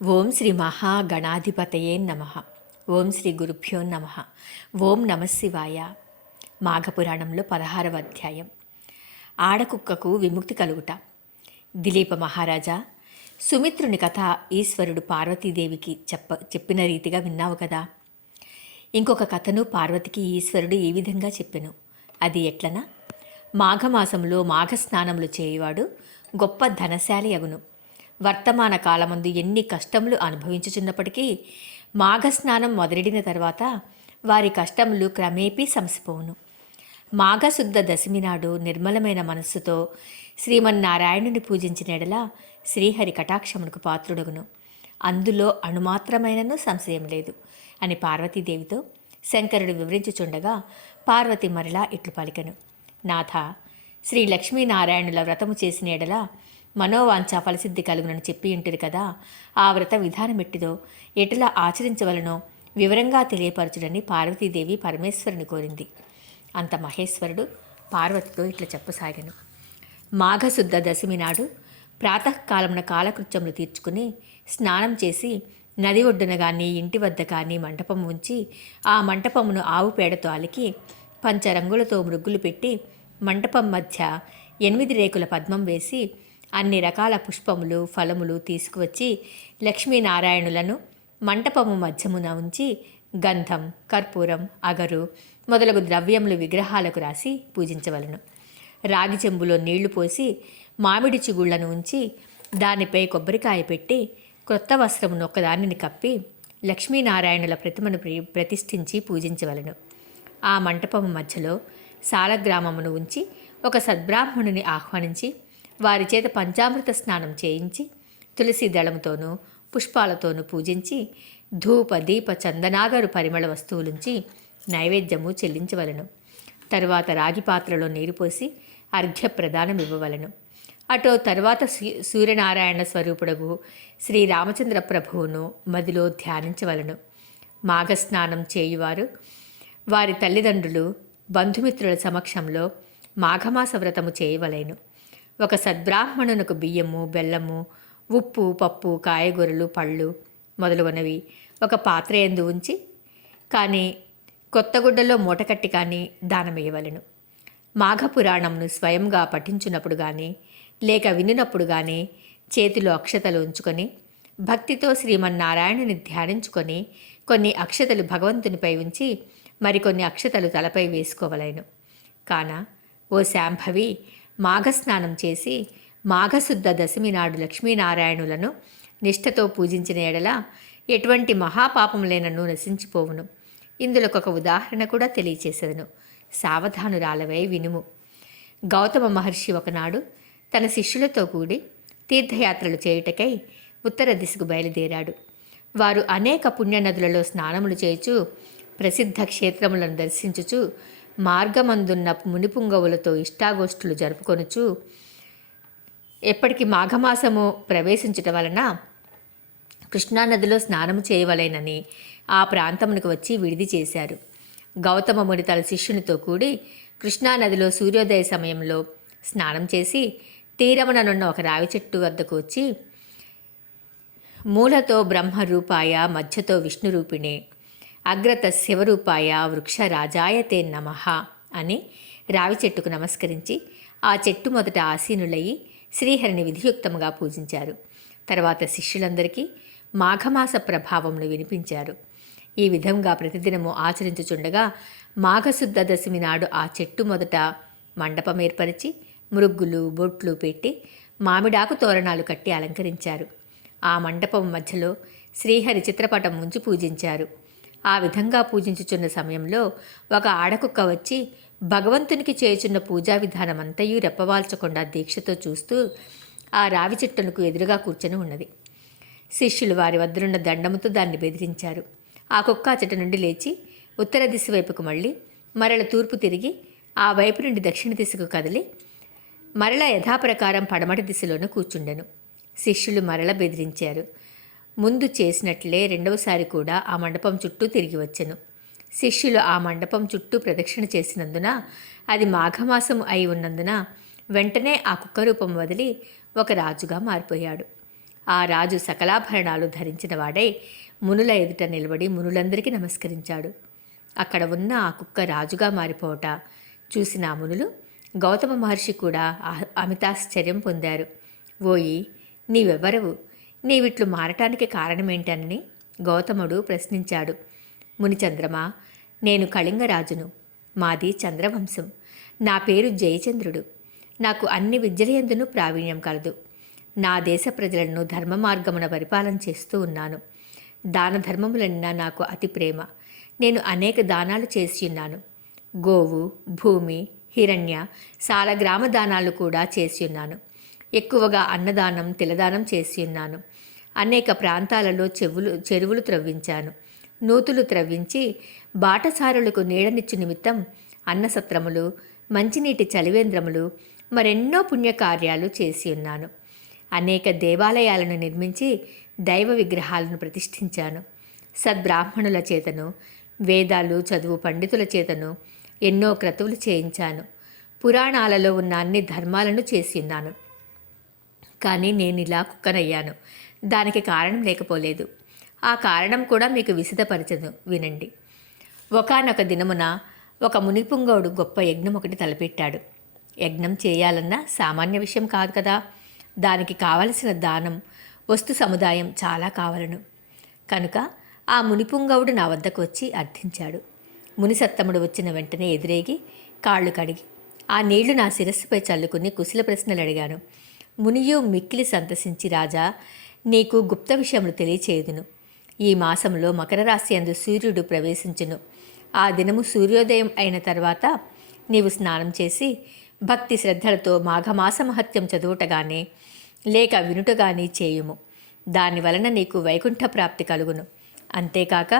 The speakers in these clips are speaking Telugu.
ఓం శ్రీ మహాగణాధిపతయే నమ. ఓం శ్రీ గురుభ్యో నమ. ఓం నమశివాయ. మాఘపురాణంలో 16వ అధ్యాయం. ఆడకుక్కకు విముక్తి కలుగుట. దిలీప మహారాజా, సుమిత్రుని కథ ఈశ్వరుడు పార్వతీదేవికి చెప్పిన రీతిగా విన్నావు కదా. ఇంకొక కథను పార్వతికి ఈశ్వరుడు ఈ విధంగా చెప్పెను. అది ఎట్లనా? మాఘమాసంలో మాఘస్నానములు చేయువాడు గొప్ప ధనశాలి అగును. వర్తమాన కాలమందు ఎన్ని కష్టములు అనుభవించుచున్నప్పటికీ మాఘస్నానం మొదలెడిన తర్వాత వారి కష్టములు క్రమేపీ సమసిపోవును. మాఘశుద్ధ దశమి నాడు నిర్మలమైన మనస్సుతో శ్రీమన్నారాయణుని పూజించిన ఎడల శ్రీహరి కటాక్షమునకు పాత్రుడగును. అందులో అణుమాత్రమైనను సంశయం లేదు అని పార్వతీదేవితో శంకరుడు వివరించుచుండగా పార్వతి మరలా ఇట్లు పలికెను. నాథ, శ్రీ లక్ష్మీనారాయణుల వ్రతము చేసిన ఎడల మనోవాంఛ ఫలసిద్ధి కలుగునని చెప్పి ఉంటుంది కదా. ఆ వ్రత విధానమెట్టిదో ఎటులా ఆచరించవలనో వివరంగా తెలియపరచుడని పార్వతీదేవి పరమేశ్వరుని కోరింది. అంత మహేశ్వరుడు పార్వతితో ఇట్లా చెప్పసాగాను. మాఘశుద్ధ దశమి నాడు ప్రాతకాలమున కాలకృత్యములు తీర్చుకుని స్నానం చేసి నది ఒడ్డున కానీ ఇంటి వద్ద కానీ మంటపం ఉంచి ఆ మంటపమును ఆవు పేడతో అలికి పంచరంగులతో మృగ్గులు పెట్టి మంటపం మధ్య 8 రేకుల పద్మం వేసి అన్ని రకాల పుష్పములు ఫలములు తీసుకువచ్చి లక్ష్మీనారాయణులను మంటపము మధ్యమున ఉంచి గంధం, కర్పూరం, అగరు మొదలగు ద్రవ్యములు విగ్రహాలకు రాసి పూజించవలను. రాగి చెంబులో నీళ్లు పోసి మామిడి చిగుళ్లను ఉంచి దానిపై కొబ్బరికాయ పెట్టి క్రొత్త వస్త్రమును ఒకదానిని కప్పి లక్ష్మీనారాయణుల ప్రతిమను ప్రతిష్ఠించి పూజించవలను. ఆ మంటపము మధ్యలో సాలగ్రామమును ఉంచి ఒక సద్బ్రాహ్మణుని ఆహ్వానించి వారి చేత పంచామృత స్నానం చేయించి తులసి దళముతోనూ పుష్పాలతోనూ పూజించి ధూప దీప చందనాగరు పరిమళ వస్తువులుంచి నైవేద్యము చెల్లించవలను. తరువాత రాగి పాత్రలో నీరు పోసి అర్ఘ్యప్రదానం ఇవ్వవలను. అటో తరువాత సూర్యనారాయణ స్వరూపుడగు శ్రీరామచంద్ర ప్రభువును మదిలో ధ్యానించవలను. మాఘస్నానం చేయువారు వారి తల్లిదండ్రులు బంధుమిత్రుల సమక్షంలో మాఘమాస వ్రతము చేయవలేను. ఒక సద్బ్రాహ్మణునకు బియ్యము, బెల్లము, ఉప్పు, పప్పు, కాయగూరలు, పళ్ళు మొదలుగునవి ఒక పాత్ర యందు ఉంచి కానీ కొత్త గుడ్డలో మూటకట్టి కానీ దానమియ్యవలెను. మాఘపురాణంను స్వయంగా పఠించున్నప్పుడు కానీ లేక వినినప్పుడు కానీ చేతిలో అక్షతలు ఉంచుకొని భక్తితో శ్రీమన్నారాయణుని ధ్యానించుకొని కొన్ని అక్షతలు భగవంతునిపై ఉంచి మరికొన్ని అక్షతలు తలపై వేసుకోవలేను. కాన ఓ శాంభవి, మాఘస్నానం చేసి మాఘశుద్ధ దశమి నాడు లక్ష్మీనారాయణులను నిష్ఠతో పూజించిన ఎడల ఎటువంటి మహాపాపములైనను నశించిపోవును. ఇందులోకొక ఉదాహరణ కూడా తెలియచేసేదను. సావధానురాలవై వినుము. గౌతమ మహర్షి ఒకనాడు తన శిష్యులతో కూడి తీర్థయాత్రలు చేయుటకై ఉత్తర దిశకు బయలుదేరాడు. వారు అనేక పుణ్యనదులలో స్నానములు చేయుచు ప్రసిద్ధ క్షేత్రములను దర్శించుచు మార్గమందున్న మునిపుంగవులతో ఇష్టాగోష్ఠులు జరుపుకొనుచు ఎప్పటికి మాఘమాసము ప్రవేశించటం వలన కృష్ణానదిలో స్నానము చేయవలెనని ఆ ప్రాంతమునకు వచ్చి విడిది చేశారు. గౌతమ ముని తన శిష్యునితో కూడి కృష్ణానదిలో సూర్యోదయ సమయంలో స్నానం చేసి తీరముననున్న ఒక రావి చెట్టు వద్దకు వచ్చి మూలతో బ్రహ్మరూపాయ మధ్యతో విష్ణురూపిణే అగ్రత శివరూపాయ వృక్షరాజాయతే నమః అని రావి చెట్టుకు నమస్కరించి ఆ చెట్టు మొదట ఆసీనులయ్యి శ్రీహరిని విధియుక్తముగా పూజించారు. తర్వాత శిష్యులందరికీ మాఘమాస ప్రభావమును వినిపించారు. ఈ విధంగా ప్రతిదినము ఆచరించుచుండగా మాఘశుద్ధ దశమి నాడు ఆ చెట్టు మొదట మండపం ఏర్పరిచి మృగ్గులు, బొట్లు పెట్టి మామిడాకు తోరణాలు కట్టి అలంకరించారు. ఆ మండపం మధ్యలో శ్రీహరి చిత్రపటం ఉంచి పూజించారు. ఆ విధంగా పూజించుచున్న సమయంలో ఒక ఆడకుక్క వచ్చి భగవంతునికి చేయుచున్న పూజా విధానమంతయు రెప్పవాల్చకుండా దీక్షతో చూస్తూ ఆ రావి చెట్టునకు ఎదురుగా కూర్చొని ఉన్నది. శిష్యులు వారి వద్దనున్న దండముతో దాన్ని బెదిరించారు. ఆ కుక్క ఆ చెట్టు నుండి లేచి ఉత్తర దిశ వైపుకు మళ్ళీ మరల తూర్పు తిరిగి ఆ వైపు నుండి దక్షిణ దిశకు కదిలి మరల యథాప్రకారం పడమటి దిశలోనే కూర్చుండెను. శిష్యులు మరల బెదిరించారు. ముందు చేసినట్లే రెండవసారి కూడా ఆ మండపం చుట్టూ తిరిగి వచ్చెను. శిష్యులు ఆ మండపం చుట్టూ ప్రదక్షిణ చేసినందున అది మాఘమాసం అయి ఉన్నందున వెంటనే ఆ కుక్క రూపం వదిలి ఒక రాజుగా మారిపోయాడు. ఆ రాజు సకలాభరణాలు ధరించిన వాడై మునుల ఎదుట నిలబడి మునులందరికీ నమస్కరించాడు. అక్కడ ఉన్న ఆ కుక్క రాజుగా మారిపోవట చూసిన ఆ మునులు గౌతమ మహర్షి కూడా అమితాశ్చర్యం పొందారు. ఓయి, నీవెవ్వరవు? నీవిట్లు మారటానికి కారణమేంటని గౌతముడు ప్రశ్నించాడు. మునిచంద్రమా, నేను కళింగరాజును. మాది చంద్రవంశం. నా పేరు జయచంద్రుడు. నాకు అన్ని విద్యలయందునూ ప్రావీణ్యం కలదు. నా దేశ ప్రజలను ధర్మ మార్గమున పరిపాలన చేస్తూ ఉన్నాను. దాన ధర్మములన్నా నాకు అతి ప్రేమ. నేను అనేక దానాలు చేసి ఉన్నాను. గోవు, భూమి, హిరణ్య, సాలగ్రామ దానాలు కూడా చేసి ఉన్నాను. ఎక్కువగా అన్నదానం, తిలదానం చేసి ఉన్నాను. అనేక ప్రాంతాలలో చెరువులు త్రవ్వించాను. నూతులు త్రవ్వించి బాటసారులకు నీడనిచ్చు నిమిత్తం అన్నసత్రములు, మంచినీటి చలివేంద్రములు, మరెన్నో పుణ్యకార్యాలు చేసి ఉన్నాను. అనేక దేవాలయాలను నిర్మించి దైవ విగ్రహాలను ప్రతిష్ఠించాను. సద్బ్రాహ్మణుల చేతను, వేదాలు చదువు పండితుల చేతను ఎన్నో క్రతువులు చేయించాను. పురాణాలలో ఉన్న అన్ని ధర్మాలను చేసి ఉన్నాను. కానీ నేను ఇలా కుక్కనయ్యాను. దానికి కారణం లేకపోలేదు. ఆ కారణం కూడా మీకు విశదపరచదు, వినండి. ఒకానొక దినమున ఒక మునిపుంగవుడు గొప్ప యజ్ఞం ఒకటి తలపెట్టాడు. యజ్ఞం చేయాలన్నా సామాన్య విషయం కాదు కదా. దానికి కావలసిన దానం, వస్తు సముదాయం చాలా కావలను. కనుక ఆ మునిపుంగవుడు నా వద్దకు వచ్చి అర్థించాడు. మునిసత్తముడు వచ్చిన వెంటనే ఎదురేగి కాళ్ళు కడిగి ఆ నీళ్లు నా శిరస్సుపై చల్లుకుని కుశల ప్రశ్నలు అడిగాను. మునియు మిక్కిలి సంతసించి, రాజా, నీకు గుప్త విషయములు తెలియచేయుదును. ఈ మాసంలో మకర రాశి యందు సూర్యుడు ప్రవేశించును. ఆ దినము సూర్యోదయం అయిన తర్వాత నీవు స్నానం చేసి భక్తి శ్రద్ధలతో మాఘమాస మహత్యం చదువుటగానే లేక వినుటగాని చేయుము. దాని వలన నీకు వైకుంఠ ప్రాప్తి కలుగును. అంతేకాక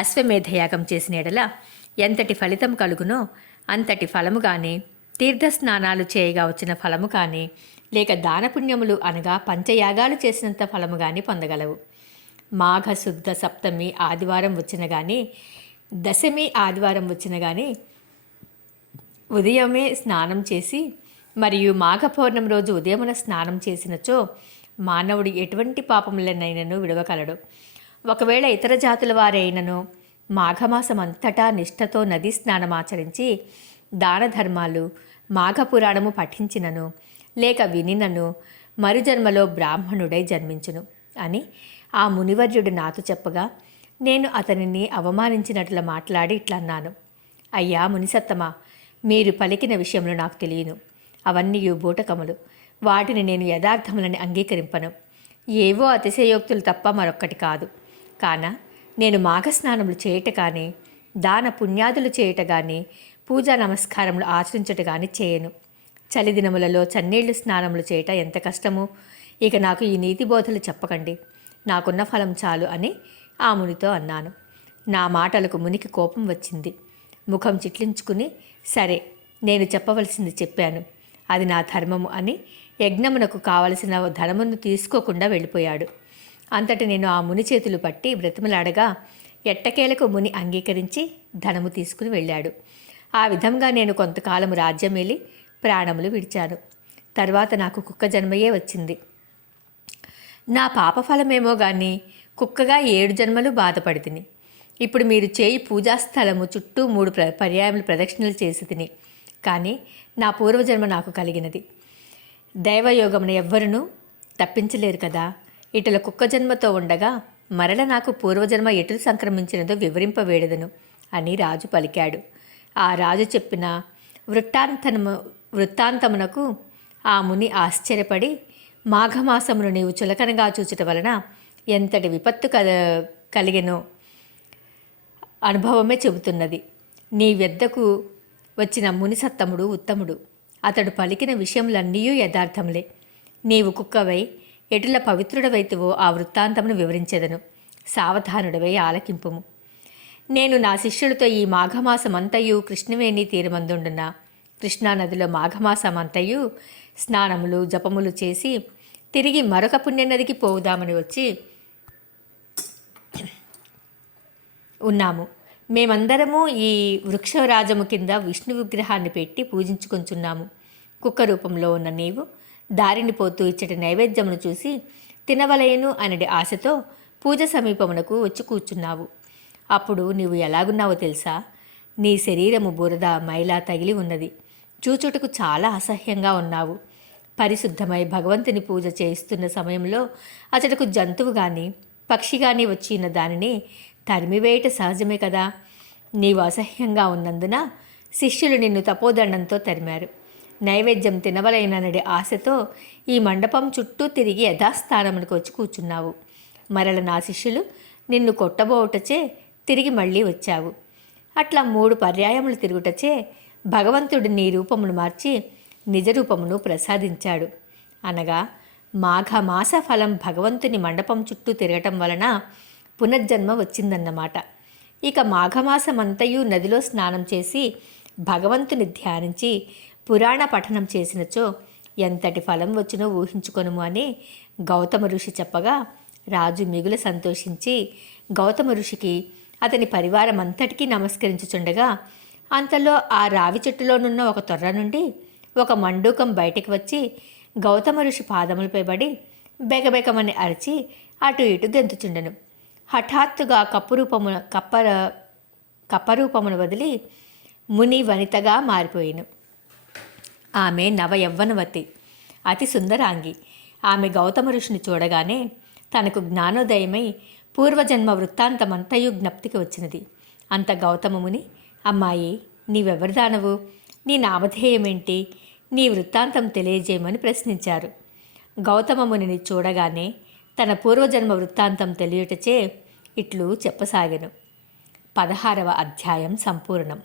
అశ్వమేధయాగం చేసిన ఎడల ఎంతటి ఫలితం కలుగునో అంతటి ఫలము కానీ, తీర్థస్నానాలు చేయగా వచ్చిన ఫలము కానీ, లేక దానపుణ్యములు అనగా పంచయాగాలు చేసినంత ఫలము కానీ పొందగలవు. మాఘశుద్ధ సప్తమి ఆదివారం వచ్చిన కానీ, దశమి ఆదివారం వచ్చిన కానీ ఉదయమే స్నానం చేసి మరియు మాఘ పౌర్ణమి రోజు ఉదయమున స్నానం చేసినచో మానవుడు ఎటువంటి పాపములనైనను విడవగలడు. ఒకవేళ ఇతర జాతుల వారైనను మాఘమాసమంతటా నిష్ఠతో నదీ స్నానమాచరించి దాన ధర్మాలు, మాఘపురాణము పఠించినను లేక వినినను మరుజన్మలో బ్రాహ్మణుడై జన్మించును అని ఆ మునివర్యుడు నాతో చెప్పగా, నేను అతనిని అవమానించినట్లు మాట్లాడి ఇట్లన్నాను. అయ్యా మునిసత్తమా, మీరు పలికిన విషయంలో నాకు తెలియను. అవన్నీ బూటకములు. వాటిని నేను యథార్థములని అంగీకరింపను. ఏవో అతిశయోక్తులు తప్ప మరొక్కటి కాదు. కాన నేను మాఘస్నానములు చేయట కానీ, దాన పుణ్యాదులు చేయట కానీ, పూజా నమస్కారములు ఆచరించట కానీ చేయను. చలిదినములలో చన్నీళ్లు స్నానములు చేయట ఎంత కష్టము. ఇక నాకు ఈ నీతి బోధలు చెప్పకండి. నాకున్న ఫలం చాలు అని ఆ మునితో అన్నాను. నా మాటలకు మునికి కోపం వచ్చింది. ముఖం చిట్లించుకుని, సరే, నేను చెప్పవలసింది చెప్పాను, అది నా ధర్మము అని యజ్ఞమునకు కావలసిన ధనమును తీసుకోకుండా వెళ్ళిపోయాడు. అంతటి నేను ఆ ముని చేతులు పట్టి బ్రతిమలాడగా ఎట్టకేలకు ముని అంగీకరించి ధనము తీసుకుని వెళ్ళాడు. ఆ విధంగా నేను కొంతకాలము రాజ్యమేలి ప్రాణములు విడిచాను. తర్వాత నాకు కుక్క జన్మయే వచ్చింది. నా పాపఫలమేమో గాని కుక్కగా 7 జన్మలు బాధపడి ఇప్పుడు మీరు చేయి పూజాస్థలము చుట్టూ 3 పర్యాయములు ప్రదక్షిణలు చేసి తిని, కానీ నా పూర్వజన్మ నాకు కలిగినది. దైవయోగమును ఎవ్వరునూ తప్పించలేరు కదా. ఇటుల కుక్క జన్మతో ఉండగా మరల నాకు పూర్వజన్మ ఎటులు సంక్రమించినదో వివరింపవేడదను అని రాజు పలికాడు. ఆ రాజు చెప్పిన వృత్తాంతమునకు ఆ ముని ఆశ్చర్యపడి, మాఘమాసమును నీవు చులకనగా చూచుట వలన ఎంతటి విపత్తు కలిగెనో అనుభవమే చెబుతున్నది. నీ వద్దకు వచ్చిన మునిసత్తముడు ఉత్తముడు. అతడు పలికిన విషయములన్నీ యథార్థములే. నీవు కుక్కవై ఎటుల పవిత్రుడవైతివో ఆ వృత్తాంతమును వివరించెదను. సావధానుడవై ఆలకింపుము. నేను నా శిష్యులతో ఈ మాఘమాసమంతయు కృష్ణవేణి తీరమందుండున కృష్ణానదిలో మాఘమాసమంతయు స్నానములు జపములు చేసి తిరిగి మరొక పుణ్యనదికి పోవుదామని వచ్చి ఉన్నాము. మేమందరము ఈ వృక్షరాజము కింద విష్ణు విగ్రహాన్ని పెట్టి పూజించుకొంచున్నాము. కుక్క రూపంలో ఉన్న నీవు దారిని పోతూ ఇచ్చటి నైవేద్యమును చూసి తినవలయను అనడి ఆశతో పూజ సమీపమునకు వచ్చి కూర్చున్నావు. అప్పుడు నీవు ఎలాగున్నావో తెలుసా? నీ శరీరము బురద మైలా తగిలి ఉన్నది. చూచుటకు చాలా అసహ్యంగా ఉన్నావు. పరిశుద్ధమై భగవంతుని పూజ చేయిస్తున్న సమయంలో అతడుకు జంతువు కానీ పక్షి కానీ వచ్చిన దానిని తరిమివేయట సహజమే కదా. నీవు అసహ్యంగా ఉన్నందున శిష్యులు నిన్ను తపోదండంతో తరిమారు. నైవేద్యం తినవలైననడి ఆశతో ఈ మండపం చుట్టూ తిరిగి యథాస్థానమునకు వచ్చి కూర్చున్నావు. మరల నా శిష్యులు నిన్ను కొట్టబోవుటచే తిరిగి మళ్ళీ వచ్చావు. అట్లా 3 పర్యాయములు తిరుగుటచే భగవంతుడు నీ రూపమును మార్చి నిజ రూపమును ప్రసాదించాడు. అనగా మాఘమాస ఫలం భగవంతుని మండపం చుట్టూ తిరగటం వలన పునర్జన్మ వచ్చిందన్నమాట. ఇక మాఘమాసమంతయు నదిలో స్నానం చేసి భగవంతుని ధ్యానించి పురాణ పఠనం చేసినచో ఎంతటి ఫలం వచ్చునో ఊహించుకొనుము అని గౌతమ ఋషి చెప్పగా రాజు మిగుల సంతోషించి గౌతమ ఋషికి అతని పరివారం అంతటికీ నమస్కరించుచుండగా అంతలో ఆ రావి చెట్టులోనున్న ఒక తొర్ర నుండి ఒక మండూకం బయటికి వచ్చి గౌతమ ఋషి పాదములపై పడి బెగబెగమని అరిచి అటు ఇటు గెంతుచుండెను. హఠాత్తుగా కప్పరూపమును వదిలి ముని వనితగా మారిపోయిను. ఆమె నవ యవ్వనవతి, అతి సుందరాంగి. ఆమె గౌతమ ఋషిని చూడగానే తనకు జ్ఞానోదయమై పూర్వజన్మ వృత్తాంతమంతయు జ్ఞప్తికి వచ్చినది. అంత గౌతమముని, అమ్మాయి, నీవెవరిదానవు? నీ నామధేయమేంటి? నీ వృత్తాంతం తెలియజేయమని ప్రశ్నించారు. గౌతమమునిని చూడగానే తన పూర్వజన్మ వృత్తాంతం తెలియటచే ఇట్లు చెప్పసాగెను. 16వ అధ్యాయం సంపూర్ణం.